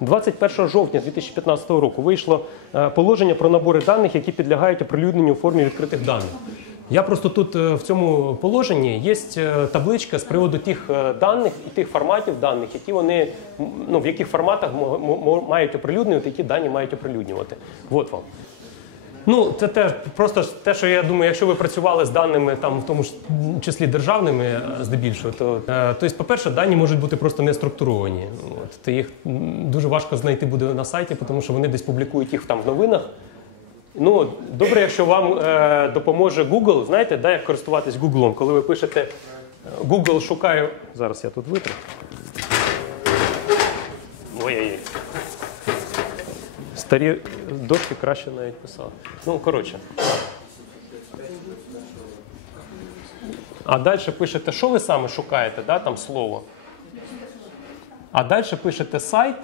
21 жовтня 2015 року вийшло е, положення про набори даних, які підлягають оприлюдненню у формі відкритих даних. Я просто тут е, в цьому положенні є е, табличка з приводу тих даних і тих форматів даних, які вони ну в яких форматах мають оприлюднювати, які дані мають оприлюднювати. От вам. Ну, це теж просто те, що я думаю, якщо ви працювали з даними, там в тому ж числі державними, е, здебільшого, то е, тобто, по-перше, дані можуть бути просто не структуровані. От, то їх дуже важко знайти буде на сайті, тому що вони десь публікують їх там в новинах. Ну, добре, якщо вам е, допоможе Google, знаєте, да, як користуватись Google, коли ви пишете е, Google шукаю. Зараз я тут витру. Ой-ой-ой. Старі дошки краще навіть писали. Ну, коротше. А далі пишете, що ви саме шукаєте, да, там слово. А далі пишете сайт,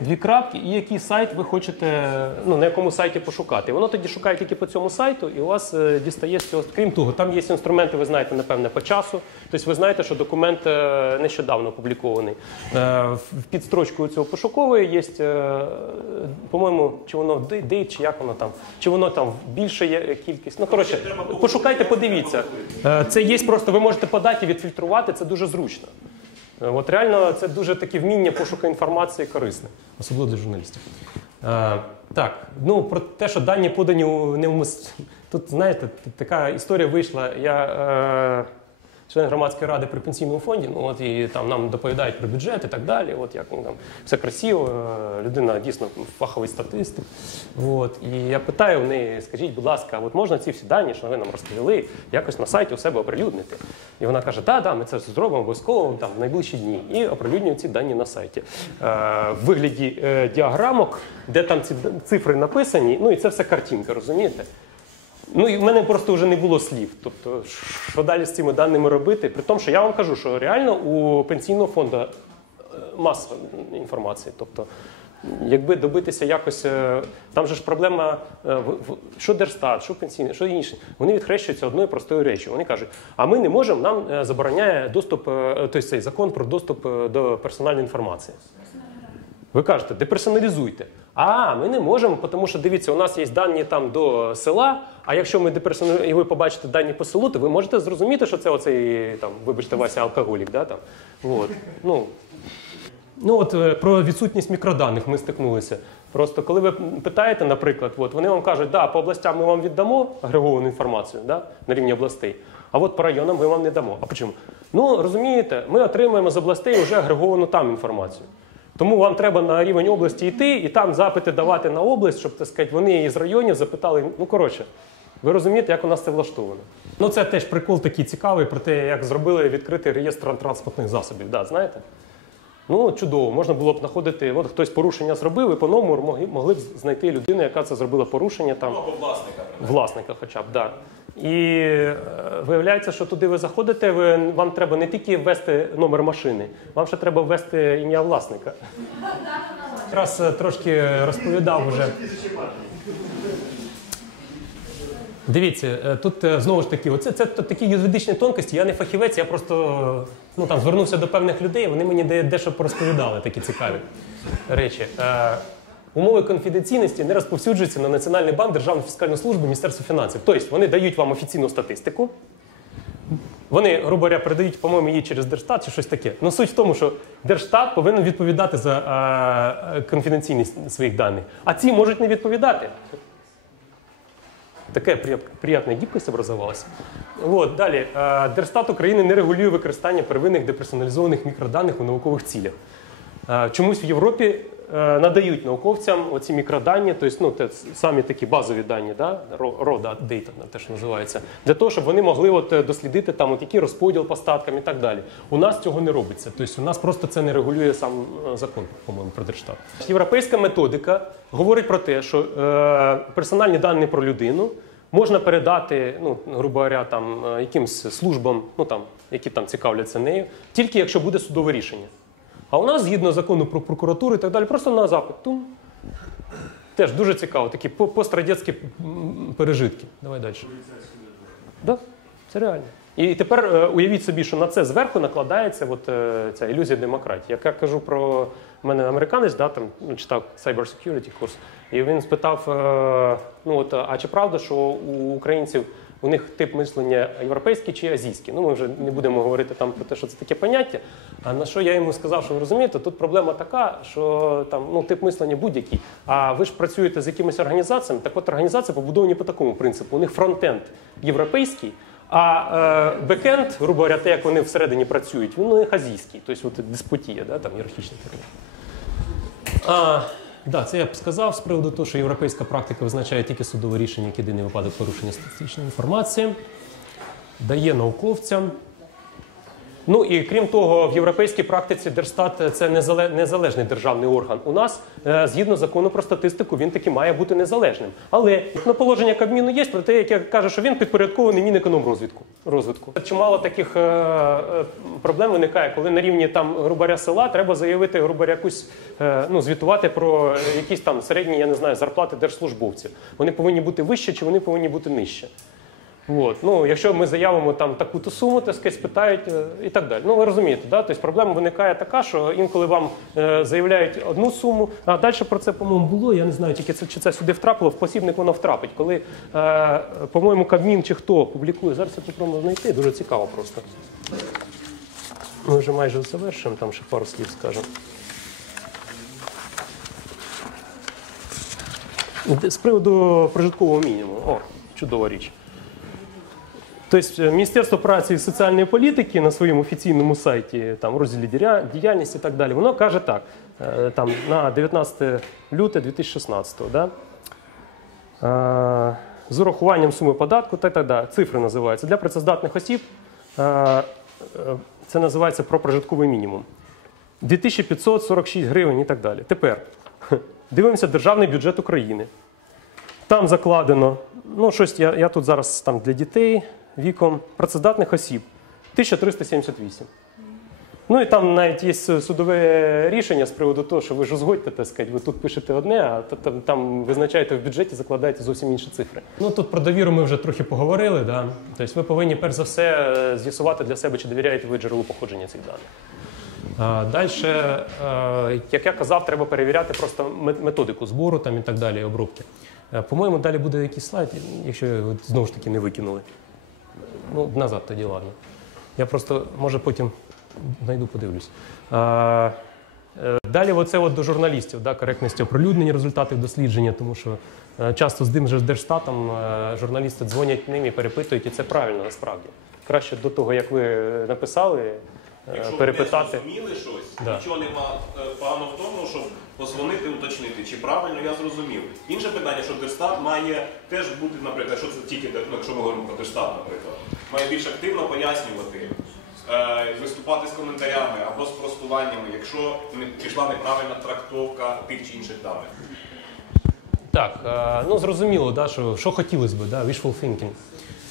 дві крапки, і який сайт ви хочете, ну, на якому сайті пошукати. Воно тоді шукає тільки по цьому сайту, і у вас е, дістає з цього. Крім того, там є інструменти, ви знаєте, напевне, по часу. Тобто ви знаєте, що документ е, нещодавно опублікований. Е, в підстрочку цього пошукової є, по-моєму, чи воно date, чи як воно там, чи воно там більше є кількість. Ну, коротше, пошукайте, подивіться. Це є просто, ви можете по даті відфільтрувати, це дуже зручно. Е, От реально це дуже таке вміння пошуку інформації корисне, особливо для журналістів. А, так, ну про те, що дані подані у невмис... Тут, знаєте, така історія вийшла. Я е, член громадської ради при пенсійному фонді, ну от і там нам доповідають про бюджет і так далі. От як ну, там все красиво, е, людина дійсно фаховий статист. От, і я питаю в неї, скажіть, будь ласка, от можна ці всі дані, що ви нам розповіли, якось на сайті у себе оприлюднити? І вона каже: так, да, ми це все зробимо обов'язково там в найближчі дні. І оприлюднює ці дані на сайті. Е, в вигляді е, діаграмок, де там ці цифри написані, ну і це все картинка, розумієте? Ну і в мене просто вже не було слів. Тобто, що далі з цими даними робити? При тому, що я вам кажу, що реально у пенсійного фонду е, маса інформації. Тобто, якби добитися якось, е, там же ж проблема, е, що Держстат, що пенсійний, що інше. Вони відхрещуються одною простою речі. Вони кажуть, а ми не можемо, нам забороняє доступ, тобто цей закон про доступ до персональної інформації. Ви кажете, деперсоналізуйте. А, ми не можемо, тому що дивіться, у нас є дані там до села. А якщо ми деперсоналізуємо, і ви побачите дані по селу, то ви можете зрозуміти, що це оцей там, вибачте, Вася алкоголік. Да, там. От. Ну, Ну от е, про відсутність мікроданих ми стикнулися. Просто коли ви питаєте, наприклад, от, вони вам кажуть, да, по областям ми вам віддамо агреговану інформацію да, на рівні областей, а от по районам ми вам не дамо. А чому? Ну розумієте, ми отримуємо з областей вже агреговану там інформацію. Тому вам треба на рівень області йти і там запити давати на область, щоб так сказати, вони із районів запитали. Ну коротше, ви розумієте, як у нас це влаштовано. Ну це теж прикол такий цікавий про те, як зробили відкритий реєстр транспортних засобів. Да, знаєте? Ну, чудово, можна було б знаходити, от хтось порушення зробив, і по номеру могли, б знайти людину, яка це зробила порушення там. Або власника. Власника хоча б, да. І е, виявляється, що туди ви заходите, ви, вам треба не тільки ввести номер машини, вам ще треба ввести ім'я власника. Якраз е, трошки розповідав вже. Дивіться, е, тут е, знову ж таки, оце це такі юридичні тонкості. Я не фахівець, я просто ну, там, звернувся до певних людей, вони мені дещо порозповідали такі цікаві речі. Е, умови конфіденційності не розповсюджуються на Національний банк, Державну фіскальну службу, Міністерство фінансів. Тобто вони дають вам офіційну статистику. Вони, грубо говоря, передають, по-моєму, її через Держстат чи щось таке. Ну суть в тому, що Держстат повинен відповідати за конфіденційність своїх даних, а ці можуть не відповідати. Такая при- приятная гибкость образовалась. Вот, далі. Е, Держстат України не регулює використання первинних деперсоналізованих мікроданих у наукових цілях. Е, Чомусь в Європі надають науковцям оці мікродані, тобто ну, те, самі такі базові дані, да? raw raw data, те, що називається, для того, щоб вони могли от, е, дослідити там, от, який розподіл по статкам і так далі. У нас цього не робиться. Тобто у нас просто це не регулює сам е, закон, по-моєму, про Держстат. Європейська методика говорить про те, що е, персональні дані про людину можна передати, ну, грубо говоря, там, е, якимсь службам, ну, там, які там цікавляться нею, тільки якщо буде судове рішення. А у нас, згідно закону про прокуратуру і так далі, просто на запит. Тум. Теж дуже цікаво, такі по- пострадянські пережитки. Давай далі. Да, це реально. І тепер е, уявіть собі, що на це зверху накладається от, е, ця ілюзія демократії. Як я кажу про мене американець, да, там ну, читав Cyber Security курс, і він спитав: е, ну от, а чи правда, що у українців у них тип мислення європейський чи азійський? Ну ми вже не будемо говорити там про те, що це таке поняття. А на що я йому сказав, що ви розумієте, тут проблема така, що там ну тип мислення будь-який. А ви ж працюєте з якимись організаціями, так от організації побудовані по такому принципу. У них фронтенд європейський. А е, бекенд, грубо говоря, те, як вони всередині працюють, він у них азійський, тобто от диспутія, да, там ієрархічний термін. Да, це я б сказав з приводу того, що європейська практика визначає тільки судове рішення як єдиний випадок порушення статистичної інформації, дає науковцям. Ну і крім того, в європейській практиці Держстат це незале- незалежний державний орган. У нас, е, згідно закону про статистику, він таки має бути незалежним. Але на положення Кабміну є про те, яке каже, що він підпорядкований Мінекономрозвитку. розвитку. Чимало таких е, е, проблем виникає, коли на рівні там грубаря села треба заявити грубаря якусь е, ну звітувати про е, якісь там середні, я не знаю, зарплати держслужбовців. Вони повинні бути вище чи вони повинні бути нижче. От. Ну, якщо ми заявимо там таку-то суму, так сказать, спитають е, і так далі. Ну, ви розумієте, да? тобто проблема виникає така, що інколи вам е, заявляють одну суму, а далі про це, по-моєму, було. Я не знаю, тільки це чи це сюди втрапило, в посібник воно втрапить. Коли, е, по-моєму, Кабмін чи хто публікує, зараз я попробую знайти, дуже цікаво просто. Ми вже майже завершуємо, там ще пару слів скажемо. З приводу прожиткового мінімуму. О, чудова річ. Тобто е, Міністерство праці і соціальної політики на своєму офіційному сайті, там розділі діяльність і так далі, воно каже так: е, там на 19 люте 2016 да? е, з урахуванням суми податку та так далі. Цифри називаються. Для працездатних осіб е, це називається про прожитковий мінімум. 2546 гривень і так далі. Тепер дивимося державний бюджет України. Там закладено, ну щось я, я тут зараз там для дітей віком працездатних осіб 1378. Ну і там навіть є судове рішення з приводу того, що ви ж узгодьте, так сказати, ви тут пишете одне, а там, там визначаєте в бюджеті, закладаєте зовсім інші цифри. Ну тут про довіру ми вже трохи поговорили. Да? Тобто ви повинні перш за все е, з'ясувати для себе, чи довіряєте ви джерелу походження цих даних. Далі, як я казав, треба перевіряти просто методику збору там і так далі, обробки. Е, По-моєму, далі буде якийсь слайд, якщо ви знову ж таки не викинули. Ну, назад тоді ладно. Я просто, може, потім знайду, подивлюсь. Е, Далі, оце от до журналістів, да, коректність оприлюднення результатів дослідження, тому що е, часто з тим же Держстатом е, журналісти дзвонять ним і перепитують, і це правильно насправді. Краще до того, як ви написали, Якщо перепитати. ви не зрозуміли щось, Да. нічого нема е, поганого в тому, щоб позвонити, уточнити, чи правильно я зрозумів. Інше питання, що Держстат має теж бути, наприклад, що це тільки, ну, якщо ми говоримо про Держстат, наприклад, має більш активно пояснювати, е, виступати з коментарями або з простуваннями, якщо не пішла неправильна трактовка тих чи інших даних. Так, е, ну зрозуміло, да, що, що хотілося б, да, wishful thinking.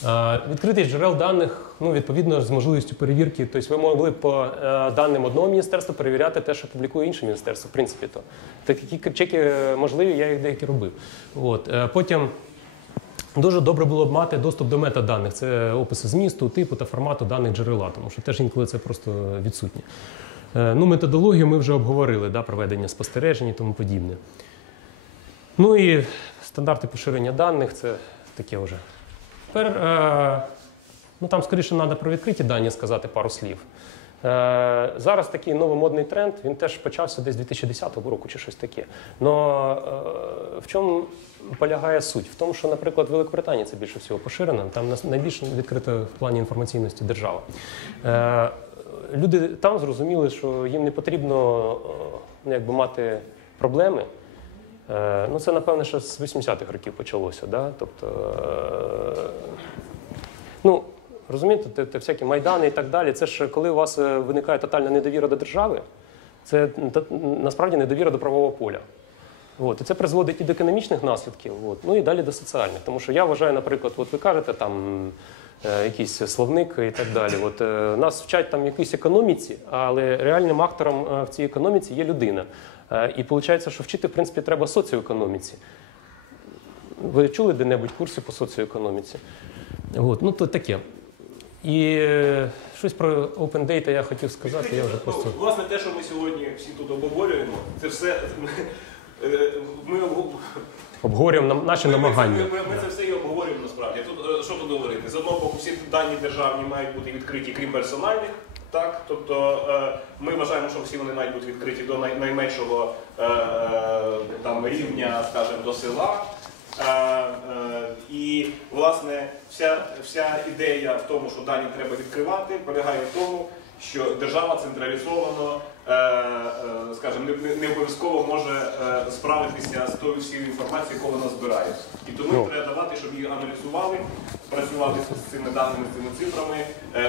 Е, Відкритість джерел даних, ну, відповідно з можливістю перевірки. Тобто ви могли по е, даним одного міністерства перевіряти те, що публікує інше міністерство, в принципі. то. Такі чеки е, можливі, я їх деякі робив. От. Потім Дуже добре було б мати доступ до метаданих. Це описи змісту, типу та формату даних джерела, тому що теж інколи це просто відсутнє. Ну, методологію ми вже обговорили, да, проведення спостережень і тому подібне. Ну і стандарти поширення даних це таке вже. Тепер, е, ну там скоріше треба про відкриті дані сказати пару слів. Е, зараз такий новомодний тренд, він теж почався десь 2010 року чи щось таке. Но е, в чому полягає суть? В тому, що, наприклад, в Великобританії це більше всього поширено, там найбільш відкрита в плані інформаційності держава. Е, люди там зрозуміли, що їм не потрібно е, ну, якби мати проблеми. Е, Ну, це, напевне, ще з 80-х років почалося. Да? Тобто, е, ну, розумієте, те, те всякі майдани і так далі. Це ж коли у вас е, виникає тотальна недовіра до держави, це насправді недовіра до правового поля. От, і це призводить і до економічних наслідків, от, ну і далі до соціальних. Тому що я вважаю, наприклад, от ви кажете там якийсь словник і так далі. От, е, нас вчать там якійсь економіці, але реальним актором е, в цій економіці є людина. Е, і виходить, що вчити, в принципі, треба соціоекономіці. Ви чули де-небудь курси по соціоекономіці? От, ну, то таке. І е, щось про Open Data я хотів сказати, я вже просто. Ну, власне, те, що ми сьогодні всі тут обговорюємо, це все е, ми Обговорюємо наші Ми, ми, намагання. ми, ми це все і обговорюємо насправді. Тут е, що тут говорити? З одного боку, всі дані державні мають бути відкриті, крім персональних. Так, тобто е, ми вважаємо, що всі вони мають бути відкриті до найменшого е, там рівня, скажімо, до села. І власне вся, вся ідея в тому, що дані треба відкривати, полягає в тому, що держава централізовано, е, е, скажімо, не, обов'язково може е, справитися з тою всією інформацією, яку вона збирає. І тому Ну. треба давати, щоб її аналізували, працювати з цими даними, з цими цифрами.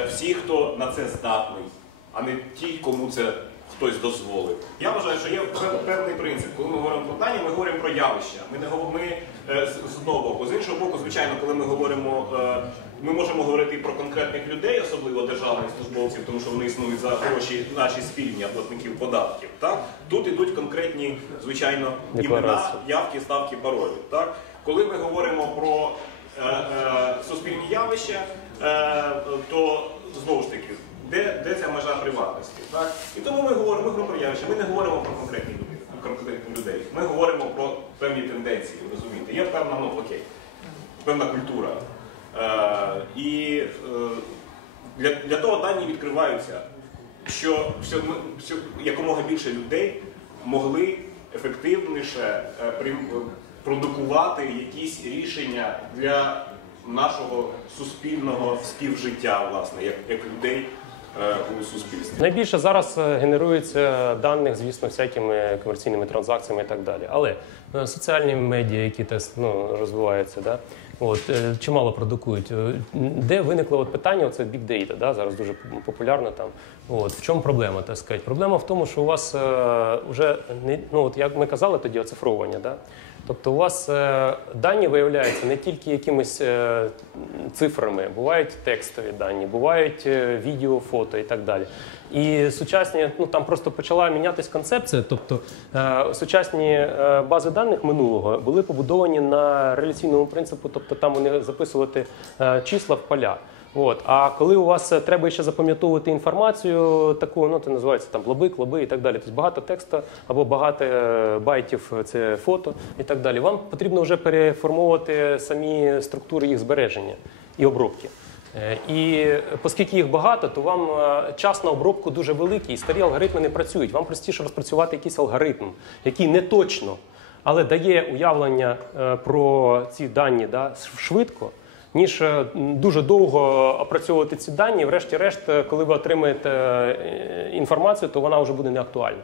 всі, хто на це здатний, а не ті, кому це хтось дозволив. Я вважаю, що є певний принцип. Коли ми говоримо про дані, ми говоримо про явища. Ми не ми, з з одного боку. З іншого боку, звичайно, коли ми говоримо, е, ми можемо говорити і про конкретних людей, особливо державних службовців, тому що вони існують за гроші наші спільні а платників податків. Так тут ідуть конкретні, звичайно, імена, явки, ставки, паролі. Так, коли ми говоримо про е, е, суспільні явища, е, то знову ж таки. Де, де ця межа приватності? Так? І тому ми говоримо, ми про явища, ми не говоримо про конкретні люди, конкретних людей. Ми говоримо про певні тенденції, розумієте? Є певна, ну окей, певна культура. Е, і е, для, для того дані відкриваються, що ми- все, якомога більше людей могли ефективніше е, продукувати якісь рішення для нашого суспільного співжиття, власне, як, як людей у суспільстві. Найбільше зараз е, генерується даних, звісно, всякими комерційними транзакціями і так далі. Але е, соціальні медіа, які теж ну, розвиваються, да, от, е, чимало продукують. Е, Де виникло от питання, це big data, да, зараз дуже популярно там. От, в чому проблема, так сказати? Проблема в тому, що у вас е, вже ну, от як ми казали тоді, оцифровування. Да? Тобто у вас е, дані виявляються не тільки якимись е, цифрами, бувають текстові дані, бувають е, відео, фото і так далі. І сучасні, ну там просто почала мінятись концепція. Тобто сучасні бази даних минулого були побудовані на реляційному принципу, тобто там вони записувати числа в поля. От. А коли у вас е, треба ще запам'ятовувати інформацію, таку, ну це називається там лоби, клоби і так далі. Тобто багато тексту або багато е, байтів е, це фото і так далі. Вам потрібно вже переформовувати самі структури їх збереження і обробки. І оскільки їх багато, то вам час на обробку дуже великий, і старі алгоритми не працюють. Вам простіше розпрацювати якийсь алгоритм, який не точно, але дає уявлення про ці дані да, швидко ніж дуже довго опрацьовувати ці дані. Врешті-решт, коли ви отримаєте е, інформацію, то вона вже буде не актуальна.